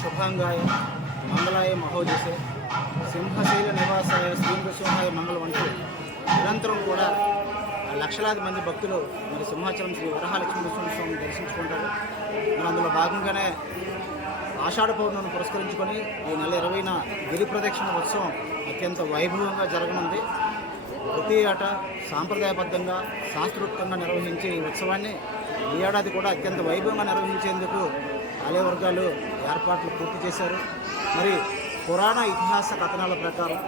శుభాంగాయ మంగళాయ మహోజసే సింహశైల నివాసాయ శ్రీనృసింహాయ మంగళం అంటూ నిరంతరం కూడా లక్షలాది మంది భక్తులు మరి సింహాచలం శ్రీ వరహాలక్ష్మీ నృసింహస్వామిని దర్శించుకుంటారు. మరి అందులో భాగంగానే ఆషాఢ పౌర్ణమిని పురస్కరించుకొని ఈ నెల 20న గిరి ప్రదక్షిణ ఉత్సవం అత్యంత వైభవంగా జరగనుంది. ప్రతి ఏటా సాంప్రదాయబద్ధంగా శాస్త్రోక్తంగా నిర్వహించే ఈ ఉత్సవాన్ని ఈ ఏడాది కూడా అత్యంత వైభవంగా నిర్వహించేందుకు ఆలయ వర్గాలు ఏర్పాట్లు పూర్తి చేశారు. మరి పురాణ ఇతిహాస కథనాల ప్రకారం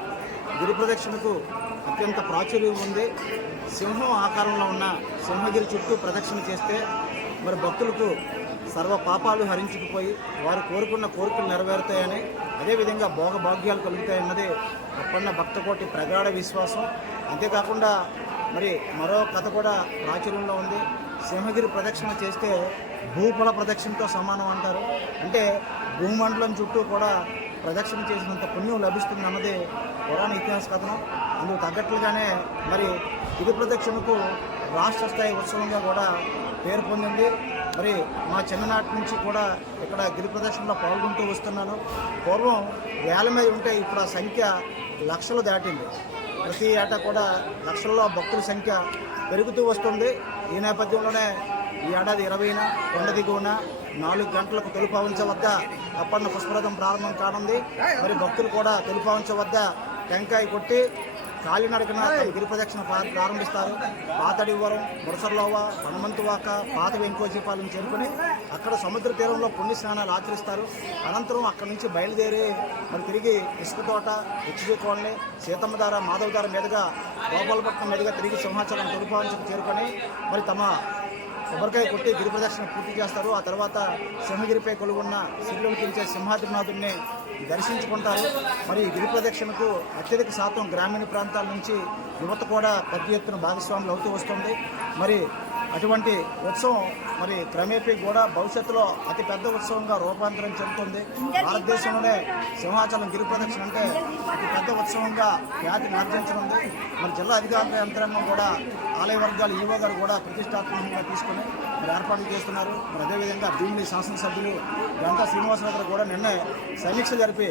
గిరి ప్రదక్షిణకు అత్యంత ప్రాచుర్యం ఉంది. సింహం ఆకారంలో ఉన్న సింహగిరి చుట్టూ ప్రదక్షిణ చేస్తే మరి భక్తులకు సర్వ పాపాలు హరించుకుపోయి వారు కోరుకున్న కోరికలు నెరవేరుతాయని, అదేవిధంగా భోగభాగ్యాలు కలుగుతాయన్నది అప్పన్న భక్తకోటి ప్రగాఢ విశ్వాసం. అంతేకాకుండా మరి మరో కథ కూడా ప్రాచుర్యంలో ఉంది. సింహగిరి ప్రదక్షిణ చేస్తే భూఫల ప్రదక్షిణతో సమానం అంటారు. అంటే భూమండలం చుట్టూ కూడా ప్రదక్షిణ చేసినంత పుణ్యం లభిస్తుంది అన్నది పురాణ ఇతిహాస కథనం. అందుకు తగ్గట్లుగానే మరి గిరి ప్రదక్షిణకు రాష్ట్ర స్థాయి ఉత్సవంగా కూడా పేరు పొందింది. మరి మా చిన్ననాటి నుంచి కూడా ఇక్కడ గిరి ప్రదక్షిణలో పాల్గొంటూ వస్తున్నాను. పూర్వం వేల మీద ఉంటే ఇప్పుడు ఆ సంఖ్య లక్షలు దాటింది. ప్రతి ఏటా కూడా లక్షల్లో భక్తుల సంఖ్య పెరుగుతూ వస్తుంది. ఈ నేపథ్యంలోనే ఈ ఏడాది 20న కొండ దిగువన 4 గంటలకు తొలిపావంచ వద్ద అప్పన్న పుష్పరథం ప్రారంభం కానుంది. మరి భక్తులు కూడా తొలిపావంచ వద్ద టెంకాయ కొట్టి కాలినడకన గిరి ప్రదక్షిణ ప్రారంభిస్తారు. పాతడివరం, మురసర్లోవ, హనుమంతువాక, పాత వెంకోజీపాలను చేరుకొని అక్కడ సముద్ర తీరంలో పుణ్య స్నానాలు ఆచరిస్తారు. అనంతరం అక్కడి నుంచి బయలుదేరి మరి తిరిగి ఇసుకతోట, హెచ్బీ కాలనీ, సీతమ్మధార, మాధవధార మీదుగా గోపాలపట్నం మీదుగా తిరిగి సింహాచలం తొలిపావంచకు చేరుకొని మరి తమ కొబ్బరికాయ కొట్టి గిరి ప్రదక్షిణ పూర్తి చేస్తారు. ఆ తర్వాత సింహగిరిపై కొలువున్న సిరిలోకించే సింహాద్రినాథుడిని దర్శించుకుంటారు. మరి గిరి ప్రదక్షిణకు అత్యధిక శాతం గ్రామీణ ప్రాంతాల నుంచి యువత కూడా పెద్ద ఎత్తున భాగస్వాములు అవుతూ వస్తుంది. మరి అటువంటి ఉత్సవం మరి క్రమేపీ కూడా భవిష్యత్తులో అతి పెద్ద ఉత్సవంగా రూపాంతరం చెందుతుంది. భారతదేశంలోనే సింహాచలం గిరి ప్రదక్షిణ అంటే అతి పెద్ద ఉత్సవంగా ఖ్యాతిని ఆర్జించనుంది. మరి జిల్లా అధికారుల యంత్రాంగం కూడా ఆలయ వర్గాలు ఈవో గారు కూడా ప్రతిష్టాత్మకంగా తీసుకుని మరి ఏర్పాట్లు చేస్తున్నారు. మరి అదేవిధంగా భీమిలి శాసనసభ్యులు గంటా శ్రీనివాసరావు గారు కూడా నిన్నే సమీక్ష జరిపి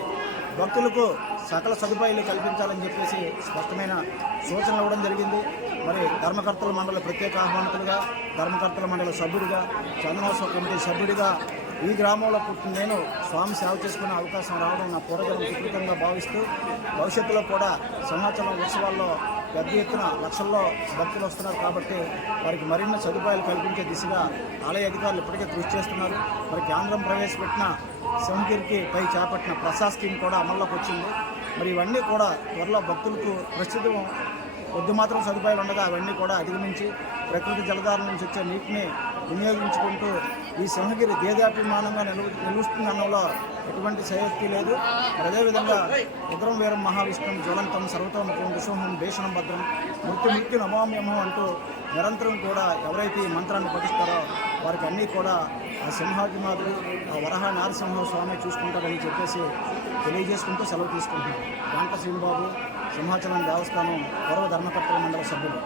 భక్తులకు సకల సదుపాయాలు కల్పించాలని చెప్పేసి స్పష్టమైన సూచనలు ఇవ్వడం జరిగింది. మరి ధర్మకర్తల మండలి ప్రత్యేక ఆహ్వానితులుగా, ధర్మకర్తల మండలి సభ్యుడిగా, చందనోత్సవ కమిటీ సభ్యుడిగా ఈ గ్రామంలో పుట్టిన నేను స్వామి సేవ చేసుకునే అవకాశం రావడం నా పూర్వజన్మ సుకృతంగా భావిస్తూ భవిష్యత్తులో కూడా సింహాచలం ఉత్సవాల్లో పెద్ద ఎత్తున లక్షల్లో భక్తులు వస్తున్నారు కాబట్టి వారికి మరిన్ని సదుపాయాలు కల్పించే దిశగా ఆలయ అధికారులు ఇప్పటికే కృషి చేస్తున్నారు. మరి కేంద్రం ప్రవేశపెట్టిన సింహగిరికి పై చేపట్టిన ప్రసాద్ స్కీమ్ కూడా అమల్లోకి వచ్చింది. మరి ఇవన్నీ కూడా త్వరలో భక్తులకు ప్రస్తుతం కొద్ది మాత్రం సదుపాయాలు ఉండగా అవన్నీ కూడా అధిగమించి ప్రకృతి జలధార నుంచి వచ్చే నీటిని వినియోగించుకుంటూ ఈ సింహగిరి దేదాభిమానంగా నిలుస్తుందన్నలో ఎటువంటి శయోక్తి లేదు. అదేవిధంగా ఉగ్రం వీరం మహావిష్ణుం జ్వలంతం సర్వతోముఖం విశ్వహం భీషణం భద్రం మృత్యు నమామ్యమం అంటూ నిరంతరం కూడా ఎవరైతే ఈ మంత్రాన్ని పఠిస్తారో వారికి అన్నీ కూడా ఆ సింహాద్రినాథుడు, ఆ వరహ నారసింహ స్వామి చూసుకుంటారని చెప్పేసి తెలియజేసుకుంటూ సెలవు తీసుకుంటున్నారు. గంట శ్రీనిబాబు, సింహాచలం దేవస్థానం పూర్వ ధర్మకర్తల మండలి సభ్యులు.